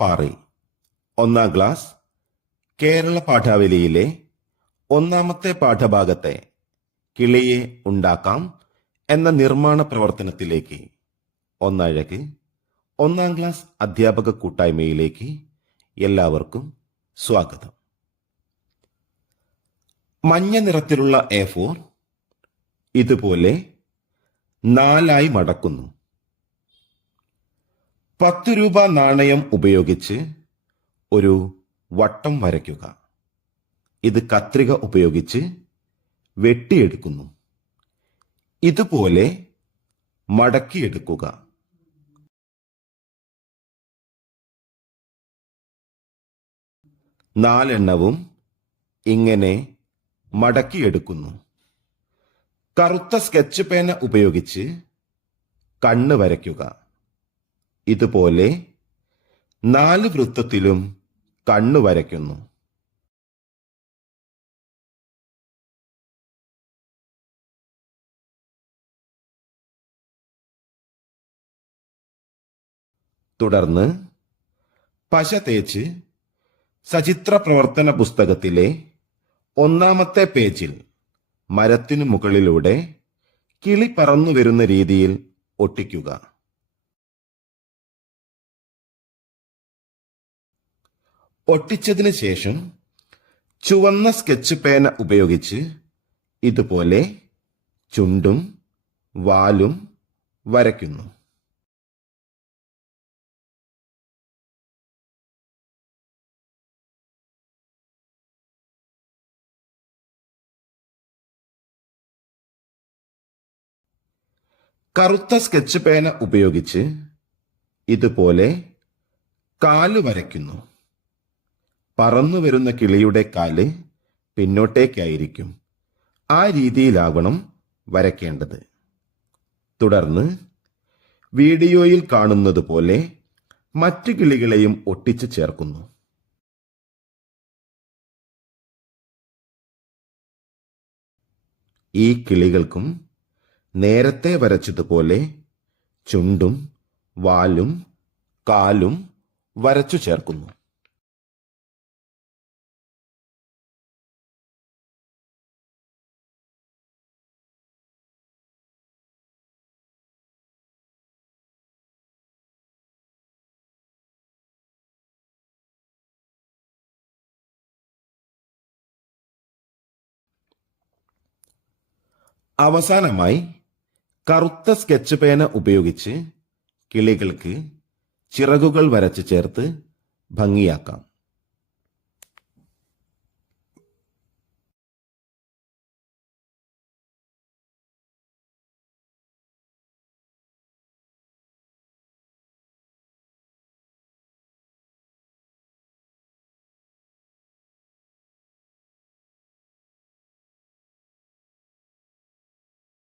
പാറി. ഒന്നാം ക്ലാസ് കേരള പാഠാവലിയിലെ ഒന്നാമത്തെ പാഠഭാഗത്തെ കിളിയെ ഉണ്ടാക്കാം എന്ന നിർമ്മാണ പ്രവർത്തനത്തിലേക്ക്. ഒന്നഴക് ഒന്നാം ക്ലാസ് അധ്യാപക കൂട്ടായ്മയിലേക്ക് എല്ലാവർക്കും സ്വാഗതം. മഞ്ഞ നിറത്തിലുള്ള എ ഫോർ ഇതുപോലെ നാലായി മടക്കുന്നു. പത്ത് രൂപ നാണയം ഉപയോഗിച്ച് ഒരു വട്ടം വരയ്ക്കുക. ഇത് കത്രിക ഉപയോഗിച്ച് വെട്ടിയെടുക്കുന്നു. ഇതുപോലെ മടക്കിയെടുക്കുക. നാലെണ്ണവും ഇങ്ങനെ മടക്കിയെടുക്കുന്നു. കറുത്ത സ്കെച്ച് പേന ഉപയോഗിച്ച് കണ്ണ് വരയ്ക്കുക. ഇതുപോലെ നാല് വൃത്തത്തിലും കണ്ണു വരയ്ക്കുന്നു. തുടർന്ന് പശ തേച്ച് സചിത്ര പ്രവർത്തന പുസ്തകത്തിലെ ഒന്നാമത്തെ പേജിൽ മരത്തിനു മുകളിലൂടെ കിളി പറന്നു വരുന്ന രീതിയിൽ ഒട്ടിക്കുക. ഒട്ടിച്ചതിന് ശേഷം ചുവന്ന സ്കെച്ച് പേന ഉപയോഗിച്ച് ഇതുപോലെ ചുണ്ടും വാലും വരയ്ക്കുന്നു. കറുത്ത സ്കെച്ച് പേന ഉപയോഗിച്ച് ഇതുപോലെ കാൽ വരയ്ക്കുന്നു. പറന്നു വരുന്ന കിളിയുടെ കാൽ പിന്നോട്ടേക്കായിരിക്കും. ആ രീതിയിലാവണം വരയ്ക്കേണ്ടത്. തുടർന്ന് വീഡിയോയിൽ കാണുന്നത് പോലെ മറ്റു കിളികളെയും ഒട്ടിച്ചു ചേർക്കുന്നു. ഈ കിളികൾക്കും നേരത്തെ വരച്ചതുപോലെ ചുണ്ടും വാലും കാലും വരച്ചു ചേർക്കുന്നു. അവസാനമായി കറുത്ത സ്കെച്ച് പേന ഉപയോഗിച്ച് കിളികൾക്ക് ചിറകുകൾ വരച്ച് ചേർത്ത് ഭംഗിയാക്കാം.